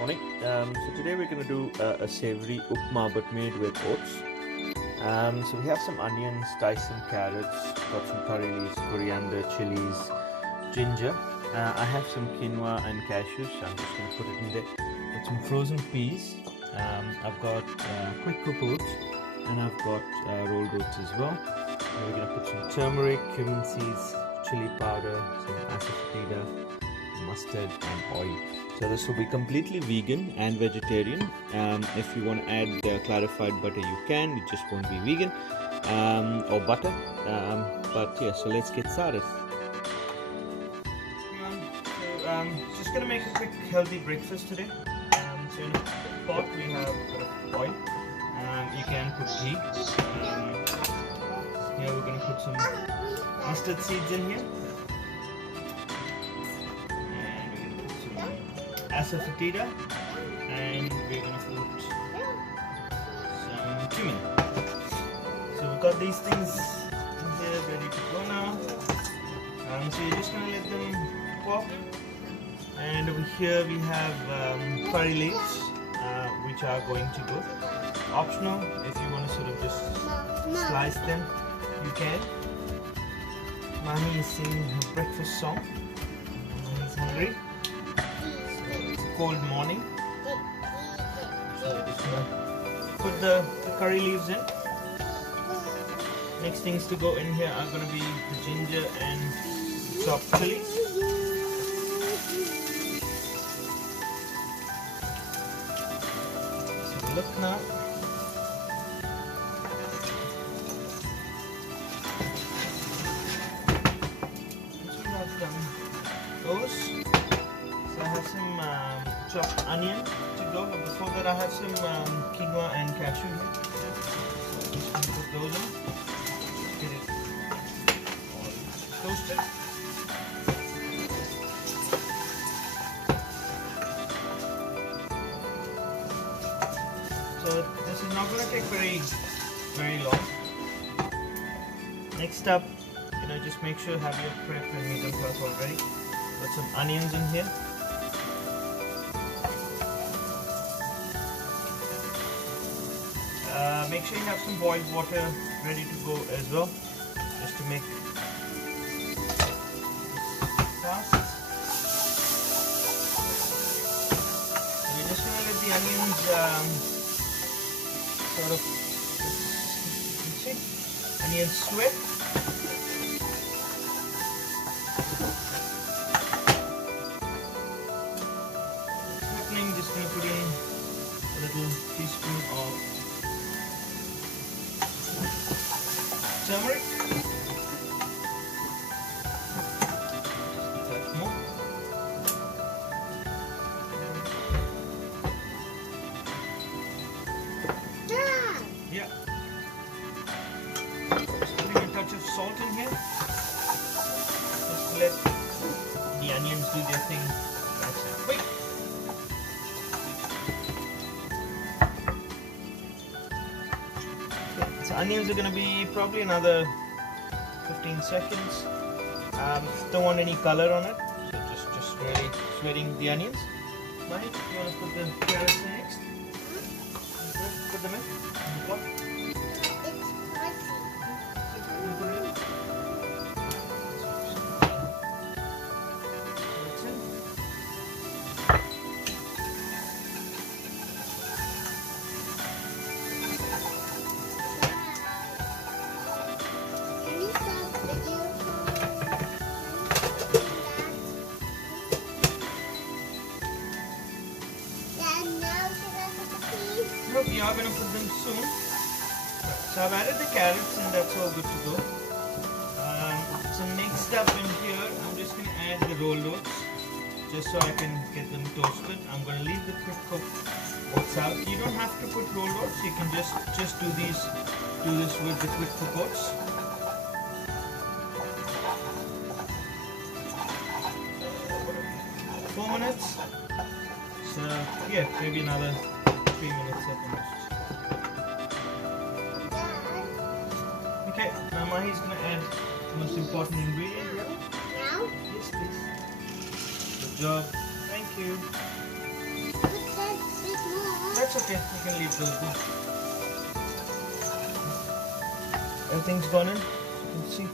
Morning. So today we're going to do a savoury upma but made with oats. So we have some onions, diced some carrots, got some curry leaves, coriander, chilies, ginger. I have some quinoa and cashews, so I'm just going to put it in there. Got some frozen peas. I've got quick cook oats, and I've got rolled oats as well. And we're going to put some turmeric, cumin seeds, chilli powder, some asafotedia, mustard and oil. So this will be completely vegan and vegetarian. If you want to add clarified butter, you can. It just won't be vegan or butter. But yeah, so let's get started. Just gonna make a quick healthy breakfast today. So in a pot we have a bit of oil. You can put ghee. Here we're gonna put some mustard seeds in here. Asafotedia, and we're going to put some cumin. So we've got these things in here ready to go now. So you're just going to let them pop. And over here we have curry leaves, which are going to go. Optional, if you want to sort of just slice them, you can. Mami is singing her breakfast song. Mami's hungry. Cold morning, so we're just gonna put the curry leaves in. Next things to go in here are going to be the ginger and chopped chilies. So look now. Once we have done those, I have some chopped onion to go, but before that I have some quinoa and cashew here. So I'm just going to put those in, get it all toasted. So this is not going to take very long. Next up, just make sure you have your prep and medium sauce all ready. Put some onions in here. Make sure you have some boiled water ready to go as well, just to make fast. So we're just going to let the onions sort of, you can see, onions sweat. Just going to put in a little teaspoon of turmeric. Just a touch more. Yeah. Just putting a touch of salt in here. Just let the onions do their thing nice and quick. So onions are going to be probably another 15 seconds. Don't want any color on it, so just really sweating the onions. Right? You want to put the carrots in next? Okay. Put them in the pot. We are going to put them soon. So I've added the carrots and that's all good to go. So next up in here, I'm just going to add the rolled oats, just so I can get them toasted. I'm going to leave the quick cook oats out. You don't have to put rolled oats. You can just do this with the quick cook oats. For 4 minutes. So yeah, maybe another 3 minutes at the most. Okay, now Mahi's going to add the most important ingredient. Now? Yes, please. Good job. Thank you. Good That's okay, you can leave those there. Everything's gone in, you can see.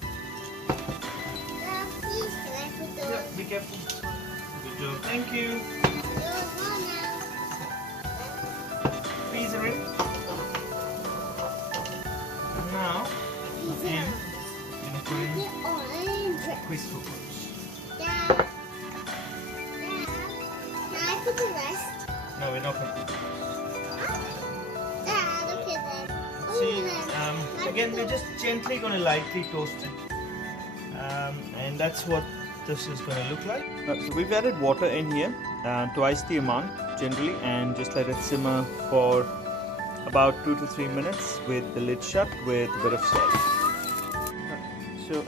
Please, can I put those? Yeah, be careful. Good job, thank you. Peas are in. Now, in, I'm going to put in quick foods. Dad, can I put the rest? No, we're not going to put this. Dad, okay then. See, again, we're just gently going to lightly toast it. And that's what this is going to look like. So we've added water in here, twice the amount generally, and just let it simmer for about 2 to 3 minutes with the lid shut with a bit of salt. So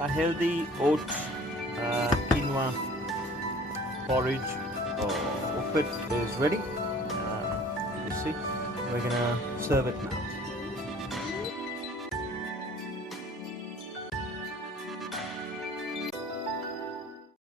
a healthy oat quinoa porridge or uppit is ready. You see, we're gonna serve it now.